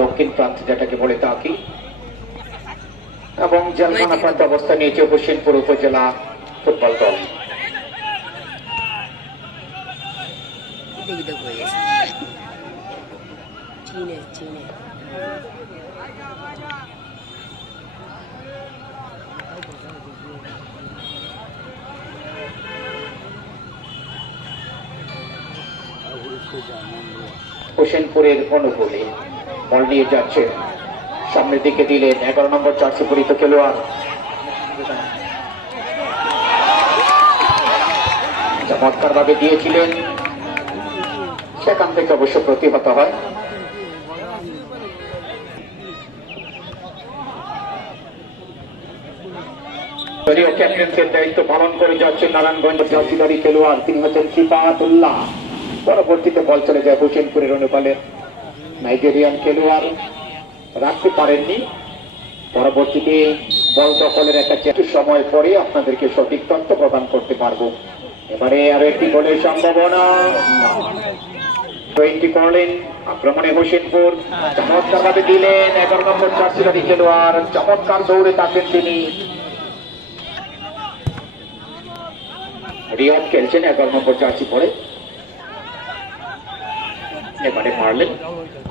দক্ষিণ প্রান্ত যেটাকে বলে তাকি এবং জেলখানা প্রান্ত অবস্থান নিয়েছে হোসেনপুর উপজেলা ফুটবল দল। হোসেনপুরের অনুকূলে। বল নিয়ে যাচ্ছে। সামনের দিকে দিলেন এগারো নম্বর চারশো পরিত খেলোয়াড়। চমৎকার ভাবে দিয়েছিলেন। সেখান থেকে অবশ্য প্রতিহত হয়। দলীয় ক্যাপ্টেন্সের দায়িত্ব পালন করে যাচ্ছেন নারায়ণগঞ্জ জাতীয়বাড়ি খেলোয়াড়, তিনি হচ্ছেন সিফাতুল্লাহ পরবর্তীতে বল চলে যায় হোসেনপুরের অনুপালে। নাইজেরিয়ান খেলোয়াড় রাখতে পারেননি। পরবর্তীতে বল দখলের একটা একটু সময় পরে আপনাদেরকে সঠিক তথ্য প্রদান করতে পারব। এবারে আরও একটি গোলের সম্ভাবনা। টোয়েন্টি করলেন আক্রমণে হোসেনপুর। চমৎকার ভাবে দিলেন এগারো নম্বর চারশিবাদী খেলোয়াড়। চমৎকার দৌড়ে থাকেন তিনি রিয়াদ খেলছেন এগারো নম্বর জার্সি পরে। এবারে মারলেন।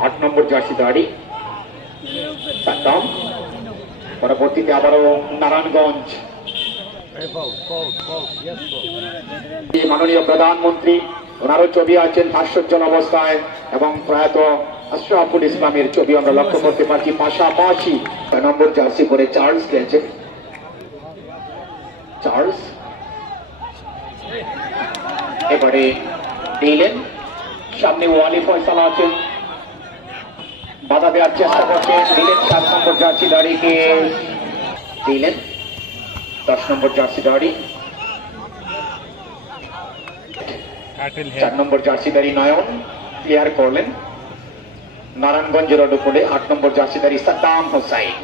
আট নম্বর জার্সি দাঁড়ি। সাদ্দাম পরবর্তীতে আবারও নারায়ণগঞ্জ। মাননীয় প্রধানমন্ত্রী, ওনারও ছবি আছেন ভাস্কর্জন অবস্থায় এবং প্রয়াত আশরাফুল ইসলামের ছবি আমরা লক্ষ্য করতে পারছি। পাশাপাশি ছয় নম্বর জার্সি করে চার্লস খেলছেন চার্লস, এবারে দিলেন সামনে ওয়ালি ফয়সালা আছেন বাধা দেওয়ার চেষ্টা করছেন দিলেন সাত নম্বর জার্সি দাঁড়িয়ে। দিলেন দশ নম্বর জার্সি দাঁড়ি চার নম্বর নয়ন ক্লিয়ার করলেন। নারায়ণগঞ্জের অনুকূলে আট নম্বর জার্সি দাঁড়ি সাদ্দাম হোসাইন।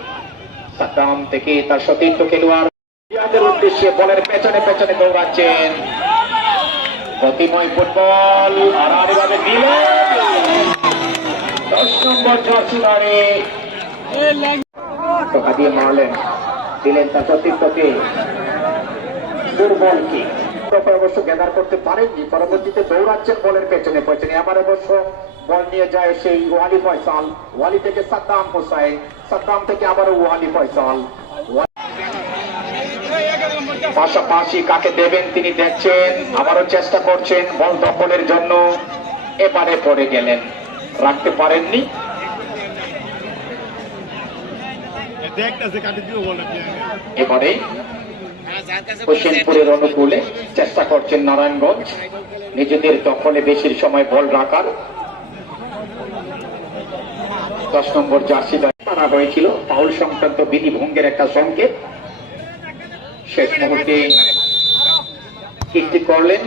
সাদ্দাম থেকে তার সতীর্থ খেলোয়াড়। উদ্দেশ্যে বলের পেছনে পেছনে দৌড়াচ্ছেন। গতিময় ফুটবল দশ নম্বর টোকা দিয়ে মারলেন, দিলেন তার সতীর্থকে দুর্বল কি? অবশ্য গ্যাদার করতে পারেননি, পরবর্তীতে দৌড়াচ্ছেন বলের পেছনে পেছনে আবার অবশ্য বল নিয়ে যায় সেই ওয়ালি ফয়সাল। ওয়ালি থেকে সাদ্দাম হোসাইন, সাদ্দাম থেকে আবারও ওয়ালি ফয়সাল। পাশাপাশি কাকে দেবেন তিনি দেখছেন, আবারও চেষ্টা করছেন, বল দখলের জন্য। এবারে পড়ে গেলেন। রাখতে পারেননি। এবারে হোসেনপুরের অনুকূলে চেষ্টা করছেন নারায়ণগঞ্জ। নিজেদের দখলে বেশির সময় বল রাখার। দশ নম্বর জার্সি মারা হয়েছিল। ফাউল সংক্রান্ত বিধি ভঙ্গের একটা সংকেত। শেষ মুহূর্তে কীর্তি করলেন।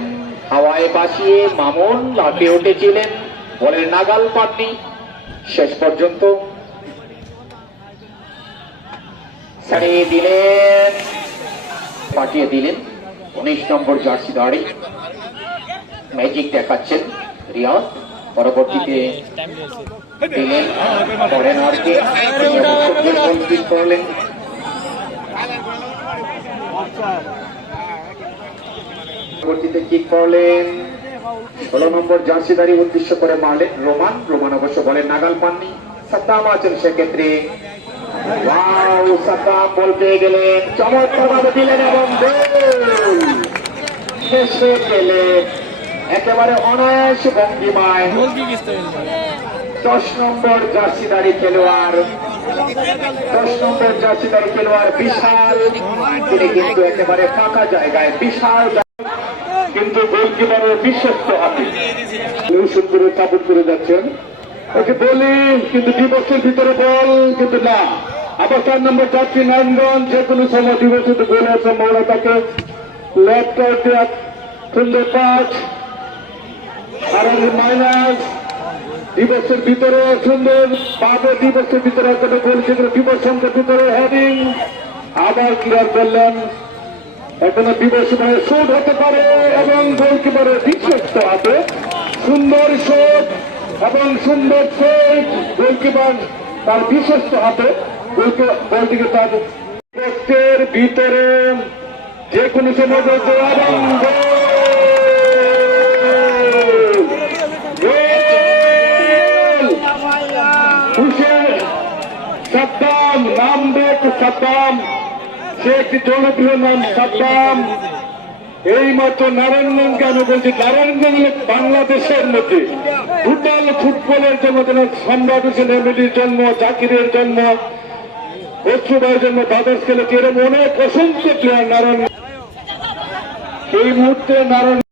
হাওয়ায় বাসিয়ে মামুন লাফিয়ে উঠেছিলেন বলের নাগাল পাননি। শেষ পর্যন্ত ছাড়িয়ে দিলেন পাঠিয়ে দিলেন। উনিশ নম্বর জার্সি দাঁড়ি। ম্যাজিক দেখাচ্ছেন রিয়াদ। পরবর্তীতে দিলেন করলেন পরবর্তীতে কিক করলেন? ষোলো নম্বর জার্সিদারি উদ্দেশ্য করে মারলেন রোমান। রোমান অবশ্য বলেন নাগাল পাননি। সাদ্দাম আছেন সেক্ষেত্রে। ওয়াও এবং একেবারে অনায়াস ভঙ্গিমায়। দশ নম্বর জার্সিদারি খেলোয়াড় দশ নম্বর জার্সিদারি খেলোয়াড় বিশাল তিনি কিন্তু একেবারে ফাঁকা জায়গায় বিশাল কিন্তু গোলকিপারের বিশ্বস্ত হাতে সুন্দর সাপোর্ট করে যাচ্ছেন ওকে বলি কিন্তু দিবসের ভিতরে বল কিন্তু না আবার চার নম্বর যাচ্ছি নারায়ণগঞ্জ যে কোনো সময় দিবসে তো গোলের সম্ভাবনা থাকে লেফট সুন্দর পাঁচ আর মাইনাস দিবসের ভিতরে সুন্দর পাবে দিবসের ভিতরে একটা গোল সেগুলো দিবস সঙ্গে ভিতরে হেডিং আবার ক্লিয়ার করলেন। এখানে দিবস মানে শোধ হতে পারে এবং গোলকিপারের বিশ্বস্ত হাতে সুন্দর শোধ এবং সুন্দর সেট গোলকিপার তার বিশ্বস্ত হাতে বলটিকে তার ভিতরে যে কোনো সময় এবং হুসেন সাদ্দাম, নাম বেক সাদ্দাম। সে জনপ্রিয় নাম, সাদ্দাম। এই মাত্র নারায়ণগঞ্জকে আমি বলছি? নারায়ণগঞ্জ বাংলাদেশের মধ্যে ফুটবল ফুটবলের জন্য যেন সম্রাট হোসেন এমএলির জন্ম, জাকিরের জন্ম বস্তুবাইয়ের জন্য দ্বাদশ খেলেছে এরকম অনেক অসংখ্য প্লেয়ার নারায়ণ এই মুহূর্তে নারায়ণ